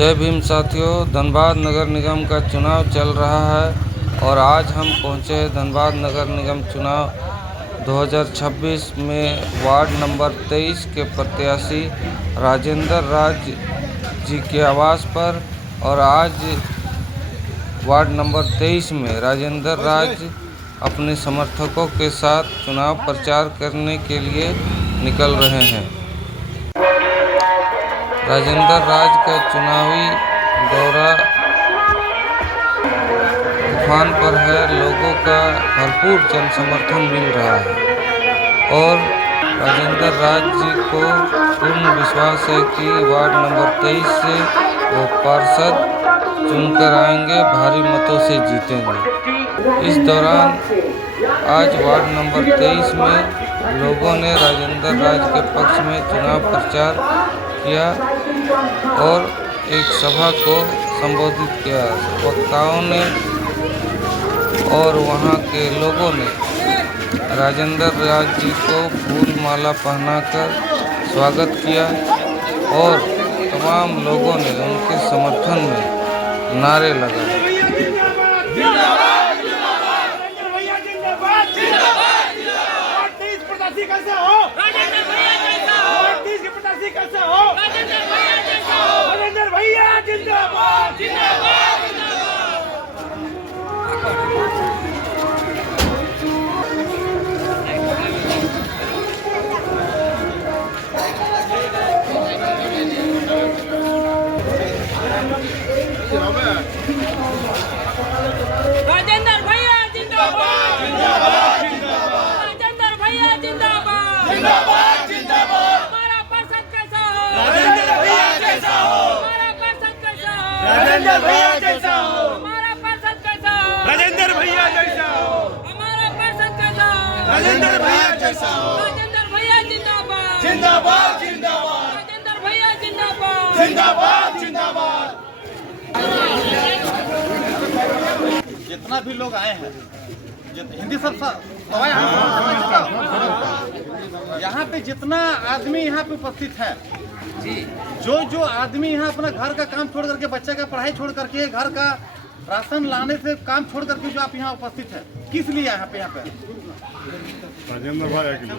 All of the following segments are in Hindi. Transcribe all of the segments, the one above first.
जय भीम साथियों, धनबाद नगर निगम का चुनाव चल रहा है और आज हम पहुंचे हैं धनबाद नगर निगम चुनाव 2026 में वार्ड नंबर 23 के प्रत्याशी राजेंद्र राज जी के आवास पर। और आज वार्ड नंबर 23 में राजेंद्र राज अपने समर्थकों के साथ चुनाव प्रचार करने के लिए निकल रहे हैं। राजेंद्र राज का चुनावी दौरा तूफान पर है, लोगों का भरपूर जन समर्थन मिल रहा है और राजेंद्र राज जी को पूर्ण विश्वास है कि वार्ड नंबर 23 से वो पार्षद चुनकर आएंगे, भारी मतों से जीतेंगे। इस दौरान आज वार्ड नंबर 23 में लोगों ने राजेंद्र राज के पक्ष में चुनाव प्रचार किया और एक सभा को संबोधित किया। वक्ताओं ने और वहां के लोगों ने राजेंद्र राज जी को फूल माला पहनाकर स्वागत किया और तमाम लोगों ने उनके समर्थन में नारे लगाए। राजेंद्र भैया जिंदाबाद, राजेंद्र भैया जिंदाबाद, हमारा पार्षद कैसा हो, राजेंद्र भैया जैसा हो, हमारा पार्षद कैसा हो, राजेंद्र भैया जैसा हो, हमारा पार्षद कैसा हो, राजेंद्र भैया जैसा हो, हमारा पार्षद कैसा हो, राजेंद्र भैया जैसा हो, राजेंद्र भैया जिंदाबाद, जिंदाबाद जिंदाबाद, राजेंद्र भैया जिंदाबाद, जिंदाबाद जिंदाबाद। जितना भी लोग आए हैं, हिंदी सब यहाँ पे जितना आदमी यहाँ पे उपस्थित है, जो आदमी यहाँ अपना घर का काम छोड़ करके, बच्चे का पढ़ाई छोड़ करके, घर का राशन लाने से काम छोड़ करके जो आप यहाँ उपस्थित है, किस लिए यहाँ पे राजेंद्र भाई के लिए?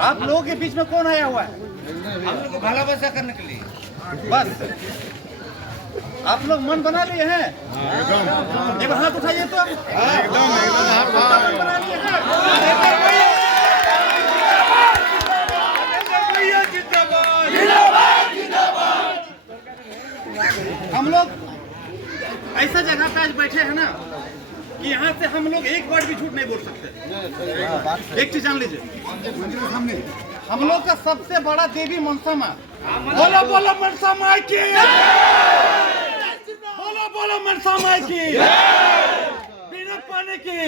आप लोगों के बीच में कौन आया हुआ है? हम लोग को भला वैसा करने के लिए। बस आप लोग मन बना लिए हैं? एक बार हाथ उठाइए तो एकदम मन बना लिए हैं। हम लोग ऐसा जगह पे आज बैठे हैं ना कि यहाँ से हम लोग एक वर्ड भी झूठ नहीं बोल सकते। एक चीज जान लीजिए, हम लोग का सबसे बड़ा देवी मनसा माँ। बोलो बोलो मनसा माँ की, बोलो बोलो मनसा माँ की, बिना पानी की,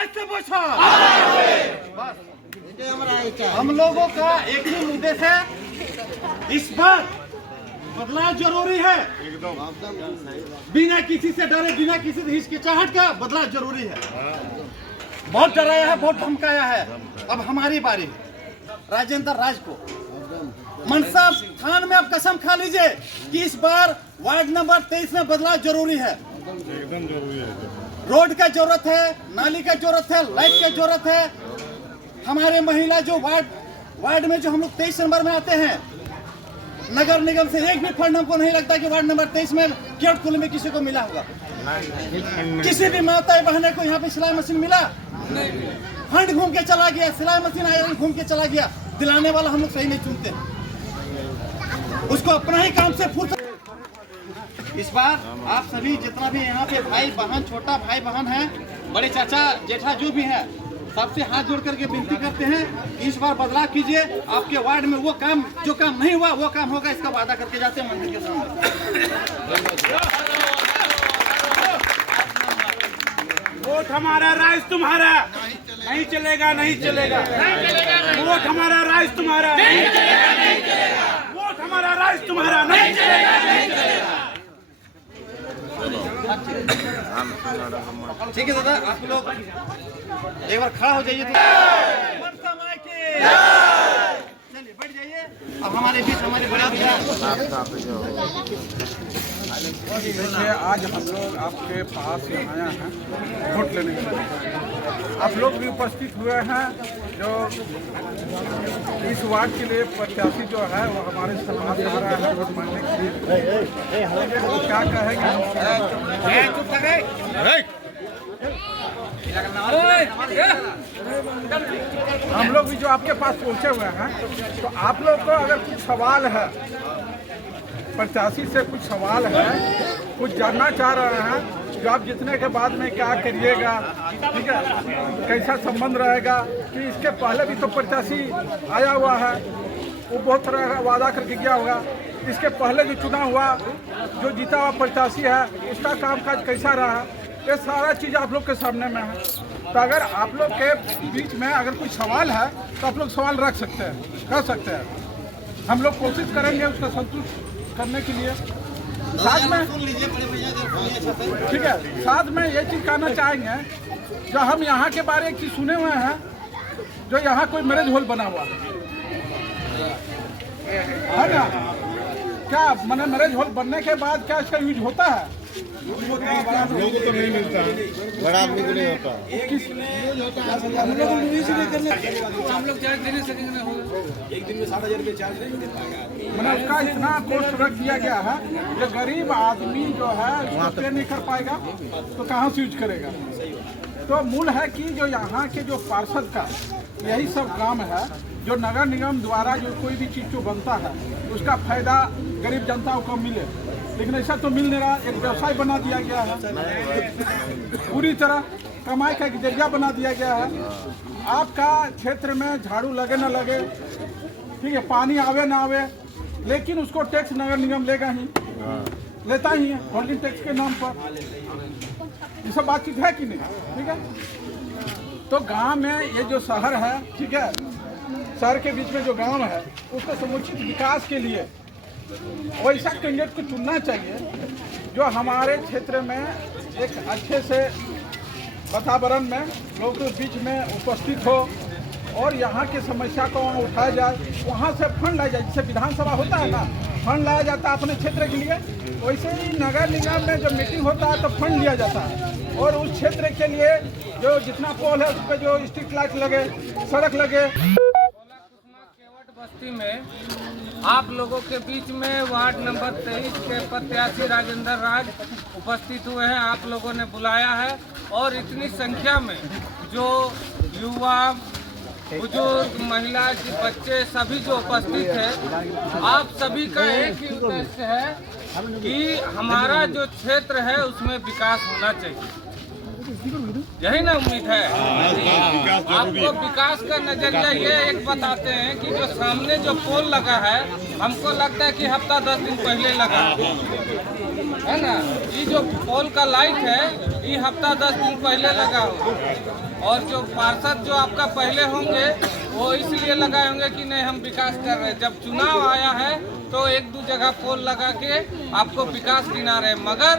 ऐसे बचा। हम लोगों का एक ही उद्देश्य है, इस बार बदलाव जरूरी है। बिना किसी से डरे, बिना किसी से हिचकिचाहट का बदलाव जरूरी है। बहुत डराया है, बहुत धमकाया है। अब हमारी बारी है। राजेंद्र राज को मनसा थान में आप कसम खा लीजिए कि इस बार वार्ड नंबर 23 में बदलाव जरूरी है। एकदम जरूरी है। रोड का जरूरत है, नाली का जरूरत है, लाइट का जरूरत है। हमारे महिला जो वार्ड में जो हम लोग 23 नंबर में आते हैं, नगर निगम से एक भी फंड हमको नहीं लगता कि वार्ड नंबर 23 में गेट खुले में किसी को मिला होगा। किसी भी माता बहने को यहाँ पे सिलाई मशीन मिला? फंड घूम के चला गया, सिलाई मशीन आयरन घूम के चला गया। दिलाने वाला हम लोग सही नहीं चुनते, उसको अपना ही काम से फुर्सत। इस बार आप सभी जितना भी यहाँ पे भाई बहन, छोटा भाई बहन है, बड़े चाचा जेठा जो भी है, सबसे हाथ जोड़ करके विनती करते हैं कि इस बार बदलाव कीजिए। आपके वार्ड में वो काम जो काम नहीं हुआ वो काम होगा, इसका वादा करके जाते हैं मंदिर के सामने। वोट हमारा, राइस तुम्हारा, नहीं चलेगा, नहीं चलेगा। वोट हमारा, राइस तुम्हारा, नहीं चलेगा, नहीं चलेगा। वोट हमारा, राइस तुम्हारा, नहीं चलेगा, नहीं चलेगा। ठीक है दादा, आप लोग एक बार खड़ा हो जाइए तो। चलिए बैठ जाइए। अब हमारे बीच हमारे बड़े भैया देखिए, आज हम लोग आपके पास यहाँ आए हैं वोट लेने के लिए। आप लोग भी उपस्थित हुए हैं। जो इस वार्ड के लिए प्रत्याशी जो है वो हमारे समाज आ रहा है वोट मांगने के लिए। तो क्या कहेंगे हम लोग भी जो आपके पास पहुँचे हुए हैं, तो आप लोग को अगर कुछ सवाल है, प्रत्याशी से कुछ सवाल है, कुछ जानना चाह रहे हैं, जो आप जीतने के बाद में क्या करिएगा, ठीक है, कैसा संबंध रहेगा, कि इसके पहले भी तो प्रत्याशी आया हुआ है, वो बहुत तरह का वादा करके गया होगा। इसके पहले जो चुनाव हुआ, जो जीता हुआ प्रत्याशी है, उसका कामकाज कैसा रहा, ये सारा चीज़ आप लोग के सामने में है। तो अगर आप लोग के बीच में अगर कोई सवाल है तो आप लोग सवाल रख सकते हैं, कर सकते हैं। हम लोग कोशिश करेंगे उसका संतुष्ट करने के लिए। साथ में ठीक है, साथ में ये चीज़ कहना चाहेंगे, जो हम यहाँ के बारे में एक चीज़ सुने हुए हैं, जो यहाँ कोई मैरिज हॉल बना हुआ है ना, क्या मैंने मैरिज हॉल बनने के बाद क्या इसका यूज होता है? लोगों को तो नहीं मिलता है, बड़ा आदमी को नहीं होता। हम लोग चार्ज दे नहीं सकेंगे ना, एक दिन में 7,000 रुपये चार्ज नहीं दे पाएगा। मैंने उसका इतना कोर्स रख दिया गया है, जो गरीब आदमी जो है उसको पे नहीं कर पाएगा तो कहाँ से यूज करेगा। तो मूल है कि जो यहाँ के जो पार्षद का यही सब काम है, जो नगर निगम द्वारा जो कोई भी चीज़ जो बनता है उसका फायदा गरीब जनता को मिले, लेकिन ऐसा तो मिल नहीं रहा। एक व्यवसाय बना दिया गया है, पूरी तरह कमाई का एक जरिया बना दिया गया है। आपका क्षेत्र में झाड़ू लगे ना लगे, ठीक है, पानी आवे ना आवे, लेकिन उसको टैक्स नगर निगम लेगा ही, लेता ही है होल्डिंग टैक्स के नाम पर। ये सब बातचीत है कि नहीं? ठीक है, तो गांव में ये जो शहर है, ठीक है, शहर के बीच में जो गांव है, उसको समुचित विकास के लिए वैसा कैंडिडेट को चुनना चाहिए जो हमारे क्षेत्र में एक अच्छे से वातावरण में लोगों के बीच में उपस्थित हो और यहाँ की समस्या को वहाँ उठाया जाए, वहाँ से फंड लाया जाए। जैसे विधानसभा होता है ना, फंड लाया जाता है अपने क्षेत्र के लिए, वैसे ही नगर निगम में जब मीटिंग होता है तो फंड लिया जाता है और उस क्षेत्र के लिए जो जितना पोल है उस पर जो स्ट्रीट लाइट लगे, सड़क लगे। बस्ती में आप लोगों के बीच में वार्ड नंबर 23 के प्रत्याशी राजेंद्र राज उपस्थित हुए हैं। आप लोगों ने बुलाया है और इतनी संख्या में जो युवा, बुजुर्ग, महिला, बच्चे सभी जो उपस्थित है, आप सभी का एक ही उद्देश्य है कि हमारा जो क्षेत्र है उसमें विकास होना चाहिए। यही ना उम्मीद है आपको। विकास का नजरिया ये एक बताते हैं कि जो सामने जो पोल लगा है, हमको लगता है कि हफ्ता 10 दिन पहले लगा है ना। ये जो पोल का लाइट है ये हफ्ता 10 दिन पहले लगा हो, और जो पार्षद जो आपका पहले होंगे वो इसलिए लगाए होंगे कि नहीं हम विकास कर रहे हैं। जब चुनाव आया है तो एक दो जगह पोल लगा के आपको विकास गिना रहे, मगर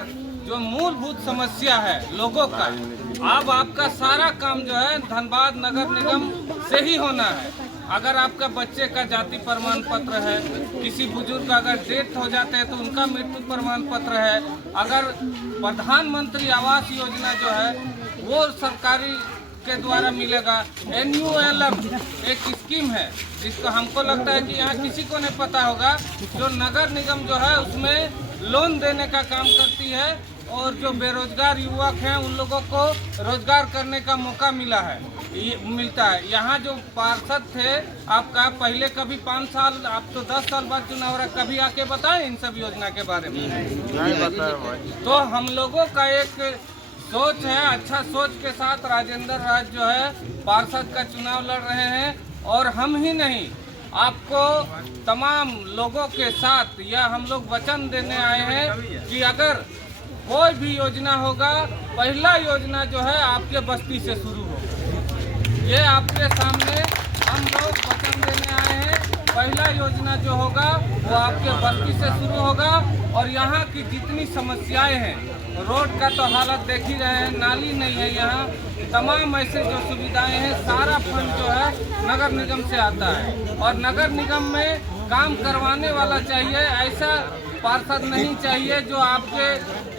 जो मूलभूत समस्या है लोगों का, अब आपका सारा काम जो है धनबाद नगर निगम से ही होना है। अगर आपका बच्चे का जाति प्रमाण पत्र है, किसी बुजुर्ग का अगर डेथ हो जाते हैं तो उनका मृत्यु प्रमाण पत्र है, अगर प्रधानमंत्री आवास योजना जो है वो सरकारी के द्वारा मिलेगा। NULM एक स्कीम है जिसको हमको लगता है कि यहाँ किसी को नहीं पता होगा, जो नगर निगम जो है उसमें लोन देने का काम करती है और जो बेरोजगार युवक हैं उन लोगों को रोजगार करने का मौका मिलता है। यहाँ जो पार्षद थे आपका पहले कभी 5 साल, आप तो 10 साल बाद चुनाव रहा, कभी आके बताएं इन सब योजना के बारे में? नहीं बताया भाई। तो हम लोगों का एक सोच है, अच्छा सोच के साथ राजेंद्र राज जो है पार्षद का चुनाव लड़ रहे हैं, और हम ही नहीं आपको तमाम लोगों के साथ यह हम लोग वचन देने आए हैं कि अगर कोई भी योजना होगा, पहला योजना जो है आपके बस्ती से शुरू हो। ये आपके सामने हम लोग वचन देने आए हैं, पहला योजना जो होगा वो आपके बस्ती से शुरू होगा और यहाँ की जितनी समस्याएं हैं रोड का तो हालत देख ही रहे हैं, नाली नहीं है यहाँ। तमाम ऐसे जो सुविधाएं हैं, सारा फंड जो है नगर निगम से आता है और नगर निगम में काम करवाने वाला चाहिए। ऐसा पार्षद नहीं चाहिए जो आपके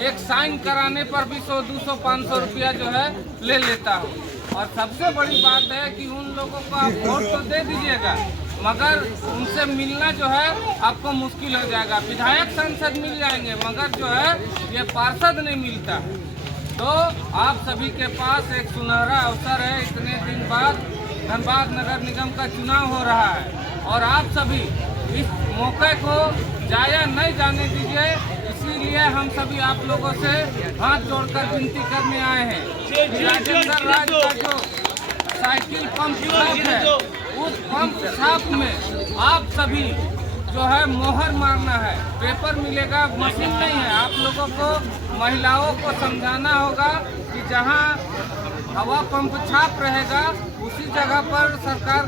एक साइन कराने पर भी 100, 200, 500 रुपया जो है ले लेता हो। और सबसे बड़ी बात है कि उन लोगों को आप वोट तो दे दीजिएगा, मगर उनसे मिलना जो है आपको मुश्किल हो जाएगा। विधायक सांसद मिल जाएंगे, मगर जो है ये पार्षद नहीं मिलता। तो आप सभी के पास एक सुनहरा अवसर है, इतने दिन बाद धनबाद नगर निगम का चुनाव हो रहा है और आप सभी इस मौके को जाया नहीं जाने दीजिए। इसीलिए हम सभी आप लोगों से हाथ जोड़कर विनती करने आए हैं। राजेंद्र राज का जो साइकिल पंप शॉप है, उस पंप शॉप में आप सभी जो है मोहर मारना है। पेपर मिलेगा, मशीन नहीं है। आप लोगों को महिलाओं को समझाना होगा कि जहां हवा पंप छाप रहेगा उसी जगह पर सरकार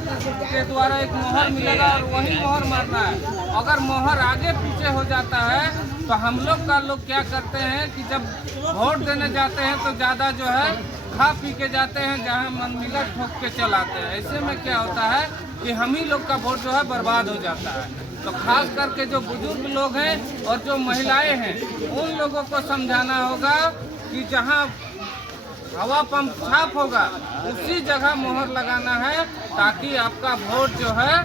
के द्वारा एक मोहर मिलेगा और वही मोहर मारना है। अगर मोहर आगे पीछे हो जाता है तो हम लोग का लोग क्या करते हैं कि जब वोट देने जाते हैं तो ज़्यादा जो है खा पी के जाते हैं, जहां मन मिला ठोक के चलाते हैं। ऐसे में क्या होता है कि हम ही लोग का वोट जो है बर्बाद हो जाता है। तो खास करके जो बुजुर्ग लोग हैं और जो महिलाएं हैं, उन लोगों को समझाना होगा कि जहां हवा पंप छाप होगा उसी जगह मोहर लगाना है, ताकि आपका वोट जो है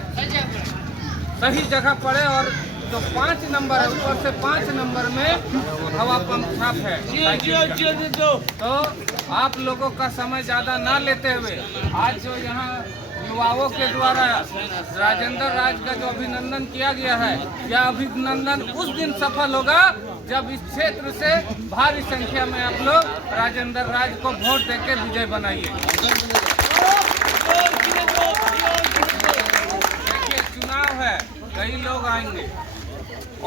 सही जगह पड़े। और जो 5 नंबर है, ऊपर से 5 नंबर में हवा पंप छाप है। तो आप लोगों का समय ज़्यादा ना लेते हुए आज जो यहाँ युवाओं के द्वारा राजेंद्र राज का जो अभिनंदन किया गया है, यह अभिनंदन उस दिन सफल होगा जब इस क्षेत्र से भारी संख्या में आप लोग राजेंद्र राज को वोट देकर विजय बनाइए। देखिए, चुनाव है, कई लोग आएंगे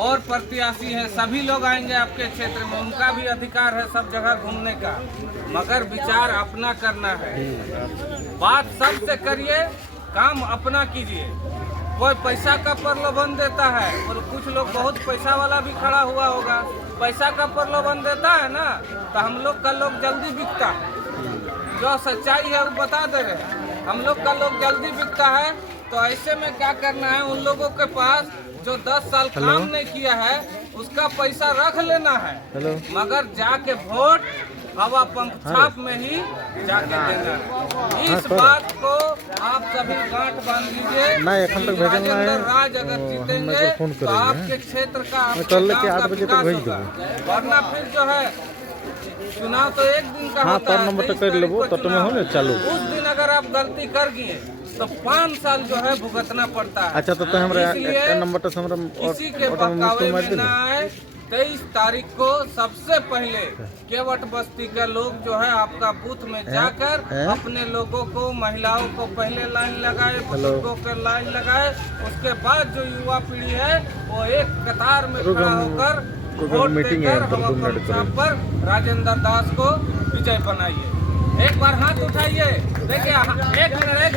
और प्रत्याशी हैं, सभी लोग आएंगे आपके क्षेत्र में, उनका भी अधिकार है सब जगह घूमने का, मगर विचार अपना करना है। बात सबसे करिए, काम अपना कीजिए। कोई पैसा का प्रलोभन देता है, और कुछ लोग बहुत पैसा वाला भी खड़ा हुआ होगा, पैसा का प्रलोभन देता है ना, तो हम लोग का लोग जल्दी बिकता है। जो सच्चाई है वो बता दे रहे हैं, हम लोग का लोग जल्दी बिकता है। तो ऐसे में क्या करना है, उन लोगों के पास जो 10 साल काम नहीं किया है उसका पैसा रख लेना है, मगर जाके वोट हवा पंप छाप में ही जाके देना है। इस बात को आप सभी गांठ बांध लीजिए। राजेंद्र राज अगर जीतेंगे तो आपके क्षेत्र का विकास होगा, वरना फिर जो है चुनाव तो एक दिन का होता है, उस दिन अगर आप गलती कर गए तो 5 साल जो है भुगतना पड़ता है। अच्छा, तो किसी के बकावे में न आए। 23 तारीख को सबसे पहले केवट बस्ती के लोग जो है आपका बूथ में जाकर अपने लोगों को, महिलाओं को पहले लाइन लगाए, बुजुर्गों के लाइन लगाए। उसके बाद जो युवा पीढ़ी है वो एक कतार में खड़ा होकर वोट देकर हवा पंप छाप पर राजेंद्र दास को विजय बनाइए। एक बार हाथ उठाइए, देखिए, एक मिनट,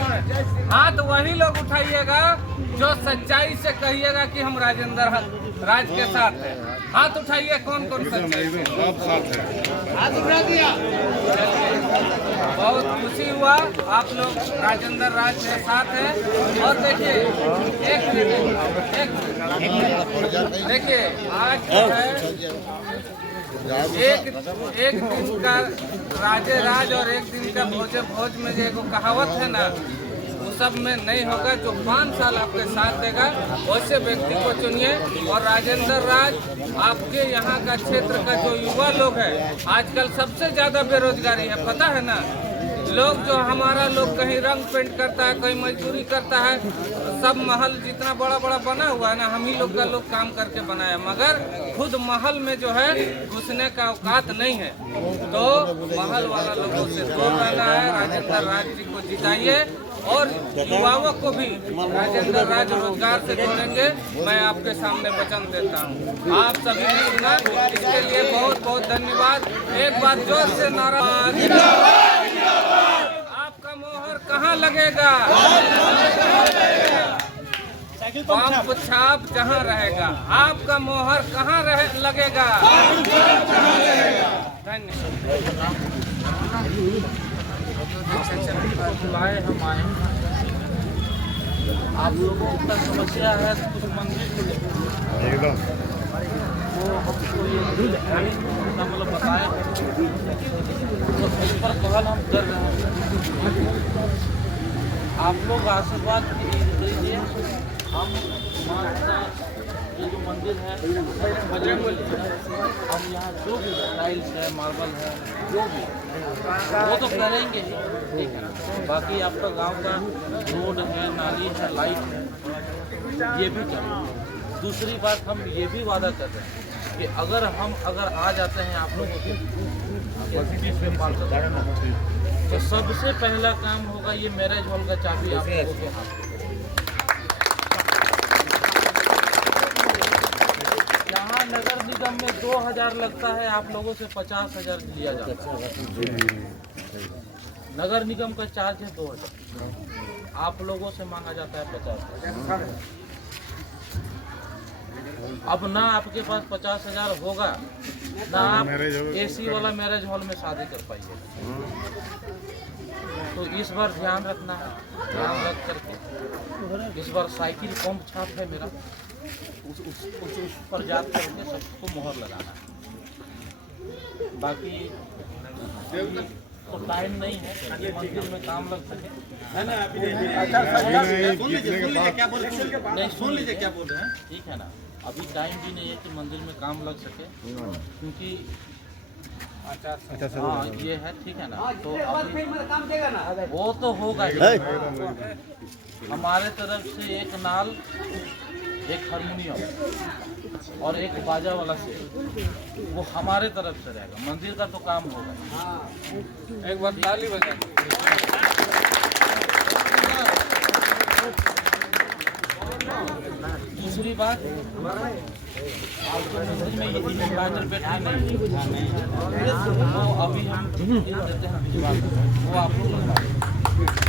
हाथ वही लोग उठाइएगा जो सच्चाई से कहिएगा कि हम राजेंद्र राज के साथ हैं। हाथ उठाइए, कौन कौन सच्चाई से हाथ उठा दिया। बहुत खुशी हुआ, आप लोग राजेंद्र राज के साथ हैं। और देखिए, एक देखिए, आज जो है एक दिन का राजे राज और एक दिन का भोजे भोज में जो कहावत है ना, वो सब में नहीं होगा। जो 5 साल आपके साथ देगा वैसे व्यक्ति को चुनिए। और राजेंद्र राज आपके यहाँ का क्षेत्र का जो युवा लोग है, आजकल सबसे ज्यादा बेरोजगारी है, पता है ना। लोग जो हमारा लोग कहीं रंग पेंट करता है, कहीं मजदूरी करता है, सब महल जितना बड़ा बड़ा बना हुआ है ना, हम ही लोग का लोग काम करके बनाया, मगर खुद महल में जो है घुसने का औकात नहीं है। तो महल वाला लोगों से दूर रहना है। राजेंद्र राज जी को जिताइए और युवाओं को भी राजेंद्र राज रोजगार से जोड़ेंगे, मैं आपके सामने वचन देता हूँ। आप सभी ने सुना, इसके लिए बहुत बहुत धन्यवाद। एक बार जोर से नारा, आपका मोहर कहाँ लगेगा? पंप छाप जहाँ रहेगा। आपका मोहर कहाँ लगेगा? बुलाए हम आए, आप लोगों का समस्या है कुछ मंदिर को लेकर, एकदम वो हमको ये मतलब बताए, तो इस पर पहल हम कर रहे हैं। आप लोग आशीर्वाद दीजिए, हम हमारा ये जो मंदिर है बजरंगबली है, हम यहाँ जो भी टाइल्स है, मार्बल है, जो भी वो तो करेंगे ही, ठीक है ना। बाकी आपका गांव का रोड है, नाली है, लाइट है, ये भी करेंगे। दूसरी बात हम ये भी वादा कर रहे हैं कि अगर आ जाते हैं आप लोगों के तो सबसे पहला काम होगा ये मैरिज हॉल का चाबी आप लोगों के हाथ में। जहाँ नगर निगम में 2000 लगता है, आप लोगों से 50,000 लिया जाता है। नगर निगम का चार्ज है 2000, आप लोगों से मांगा जाता है 50,000। अब ना आपके पास 50,000 होगा, ना आप AC वाला मैरिज हॉल में शादी कर पाइए। तो इस बार ध्यान रखना है, ध्यान रख करके इस बार साइकिल पंप छाप है मेरा, उस पर जा करके सबको मोहर लगाना है। बाकी तो टाइम नहीं है, ये मंदिर में काम लग सके, है ना। सुन लीजिए क्या बोल रहे हैं, नहीं सुन लीजिए क्या बोल रहे हैं। ठीक है ना, अभी टाइम भी नहीं है कि मंदिर में काम लग सके, क्योंकि हाँ ये है, ठीक है ना। तो वो तो होगा ही। हमारे तरफ से एक नाल, एक हारमोनियम और एक बाजा वाला सेट, वो हमारे तरफ से रहेगा। मंदिर का तो काम होगा। एक बार ताली बजा। दूसरी बात, आपके मंदिर में ये इन्वर्टर बैटरी नहीं है, वो अभी हम देते हैं, वो आप लोग लगवाएं।